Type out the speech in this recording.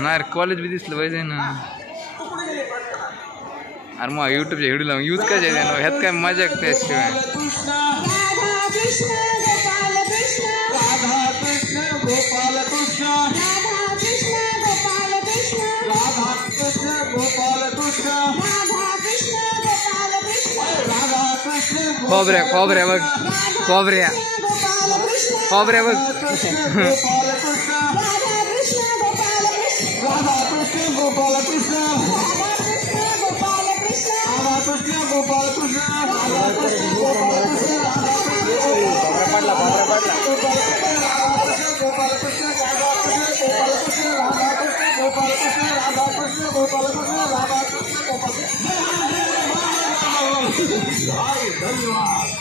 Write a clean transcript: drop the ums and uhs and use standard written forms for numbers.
नाही कॉलेज बी दिसलं पाहिजे ना. अरे मग यूट्यूबच्या व्हिडिओ लावून यूज काय ना ह्यात काय मजा त्याशिवाय. खोबऱ्या खोबऱ्या बघ खोबऱ्या खोबऱ्या बघ. धन्यवाद.